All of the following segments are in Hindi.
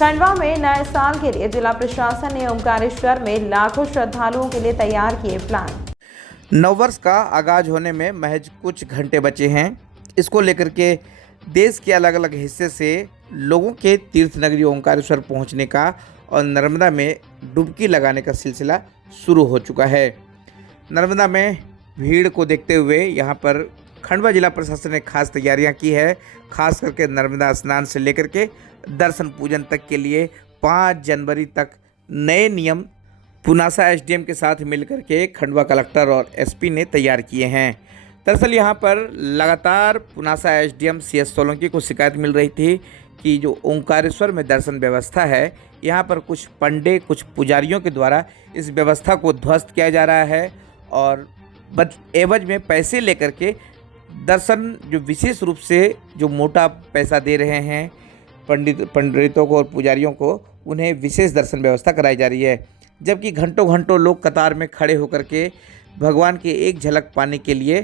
खंडवा में नए साल के लिए जिला प्रशासन ने ओंकारेश्वर में लाखों श्रद्धालुओं के लिए तैयार किए प्लान। नववर्ष का आगाज होने में महज कुछ घंटे बचे हैं। इसको लेकर के देश के अलग अलग हिस्से से लोगों के तीर्थ नगरी ओंकारेश्वर पहुंचने का और नर्मदा में डुबकी लगाने का सिलसिला शुरू हो चुका है। नर्मदा में भीड़ को देखते हुए यहां पर खंडवा जिला प्रशासन ने खास तैयारियां की है। खास करके नर्मदा स्नान से लेकर के दर्शन पूजन तक के लिए 5 जनवरी तक नए नियम पुनासा एसडीएम के साथ मिलकर के खंडवा कलेक्टर और एसपी ने तैयार किए हैं। दरअसल यहां पर लगातार पुनासा एसडीएम सीएस सोलंकी को शिकायत मिल रही थी कि जो ओंकारेश्वर में दर्शन व्यवस्था है, यहां पर कुछ पंडे, कुछ पुजारियों के द्वारा इस व्यवस्था को ध्वस्त किया जा रहा है और एवज में पैसे लेकर के दर्शन जो विशेष रूप से जो मोटा पैसा दे रहे हैं पंडितों को और पुजारियों को, उन्हें विशेष दर्शन व्यवस्था कराई जा रही है। जबकि घंटों घंटों लोग कतार में खड़े होकर के भगवान की एक झलक पाने के लिए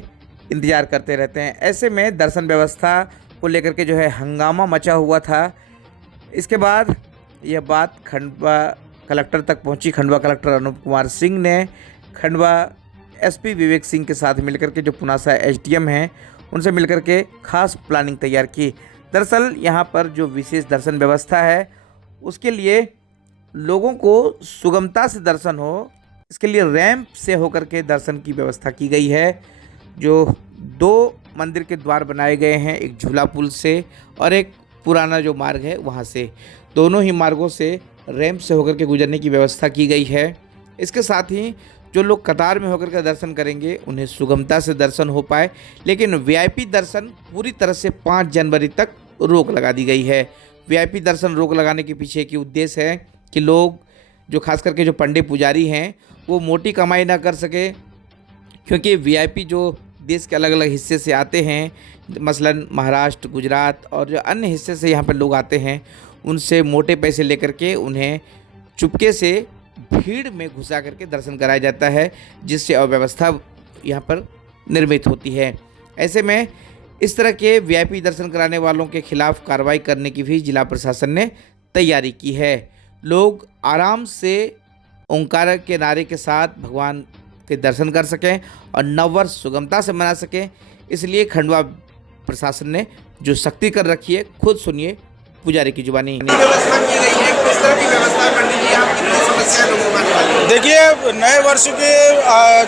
इंतज़ार करते रहते हैं। ऐसे में दर्शन व्यवस्था को लेकर के जो है हंगामा मचा हुआ था। इसके बाद यह बात खंडवा कलेक्टर तक पहुंची। खंडवा कलेक्टर अनूप कुमार सिंह ने खंडवा एसपी विवेक सिंह के साथ मिलकर के जो पुनासा एसडीएम हैं उनसे मिलकर के खास प्लानिंग तैयार की। दरअसल यहाँ पर जो विशेष दर्शन व्यवस्था है उसके लिए लोगों को सुगमता से दर्शन हो, इसके लिए रैंप से होकर के दर्शन की व्यवस्था की गई है। जो 2 मंदिर के द्वार बनाए गए हैं, एक झूला पुल से और एक पुराना जो मार्ग है वहाँ से, दोनों ही मार्गों से रैंप से होकर के गुजरने की व्यवस्था की गई है। इसके साथ ही जो लोग कतार में होकर के दर्शन करेंगे उन्हें सुगमता से दर्शन हो पाए, लेकिन वीआईपी दर्शन पूरी तरह से 5 जनवरी तक रोक लगा दी गई है। वीआईपी दर्शन रोक लगाने के पीछे की उद्देश्य है कि लोग जो खास करके जो पंडित पुजारी हैं वो मोटी कमाई ना कर सके, क्योंकि वीआईपी जो देश के अलग अलग हिस्से से आते हैं, मसलन महाराष्ट्र, गुजरात और जो अन्य हिस्से से यहाँ पर लोग आते हैं, उनसे मोटे पैसे लेकर के उन्हें चुपके से भीड़ में घुसा करके दर्शन कराया जाता है, जिससे अव्यवस्था यहाँ पर निर्मित होती है। ऐसे में इस तरह के वीआईपी दर्शन कराने वालों के खिलाफ कार्रवाई करने की भी जिला प्रशासन ने तैयारी की है। लोग आराम से ओंकार के नारे के साथ भगवान के दर्शन कर सकें और नववर्ष सुगमता से मना सकें, इसलिए खंडवा प्रशासन ने जो सख्ती कर रखी है, खुद सुनिए पुजारी की जुबानी। व्यवस्था की गई है, किस तरह की व्यवस्था पंडित जी, आप कितनी समस्या लोगों को? देखिए, नए वर्ष की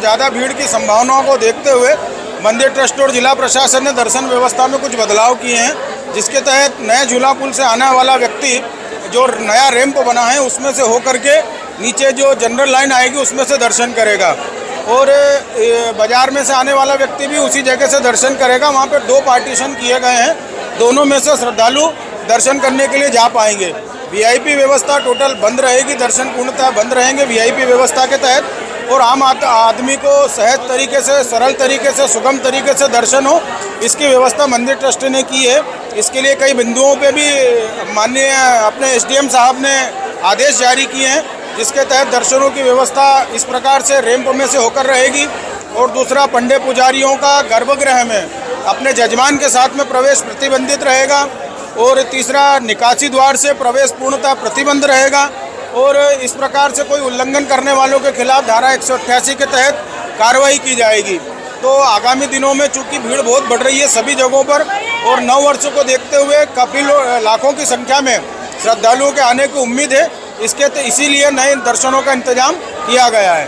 ज़्यादा भीड़ की संभावनाओं को देखते हुए मंदिर ट्रस्ट और जिला प्रशासन ने दर्शन व्यवस्था में कुछ बदलाव किए हैं, जिसके तहत नए झूला पुल से आने वाला व्यक्ति जो नया रैंप बना है उसमें से होकर के नीचे जो जनरल लाइन आएगी उसमें से दर्शन करेगा और बाजार में से आने वाला व्यक्ति भी उसी जगह से दर्शन करेगा। वहाँ पर 2 पार्टीशन किए गए हैं, दोनों में से श्रद्धालु दर्शन करने के लिए जा पाएंगे। वीआईपी व्यवस्था टोटल बंद रहेगी, दर्शन पूर्णतः बंद रहेंगे वीआईपी व्यवस्था के तहत, और आम आदमी को सहज तरीके से, सरल तरीके से, सुगम तरीके से दर्शन हो, इसकी व्यवस्था मंदिर ट्रस्ट ने की है। इसके लिए कई बिंदुओं पे भी माननीय अपने एसडीएम साहब ने आदेश जारी किए हैं, जिसके तहत दर्शनों की व्यवस्था इस प्रकार से रैंप में से होकर रहेगी। और दूसरा, पंडित पुजारियों का गर्भगृह में अपने जजमान के साथ में प्रवेश प्रतिबंधित रहेगा। और तीसरा, निकासी द्वार से प्रवेश पूर्णतः प्रतिबंध रहेगा। और इस प्रकार से कोई उल्लंघन करने वालों के खिलाफ धारा 188 के तहत कार्रवाई की जाएगी। तो आगामी दिनों में चूंकि भीड़ बहुत बढ़ रही है सभी जगहों पर और नव वर्ष को देखते हुए काफ़ी लाखों की संख्या में श्रद्धालुओं के आने की उम्मीद है, इसीलिए नए दर्शनों का इंतजाम किया गया है।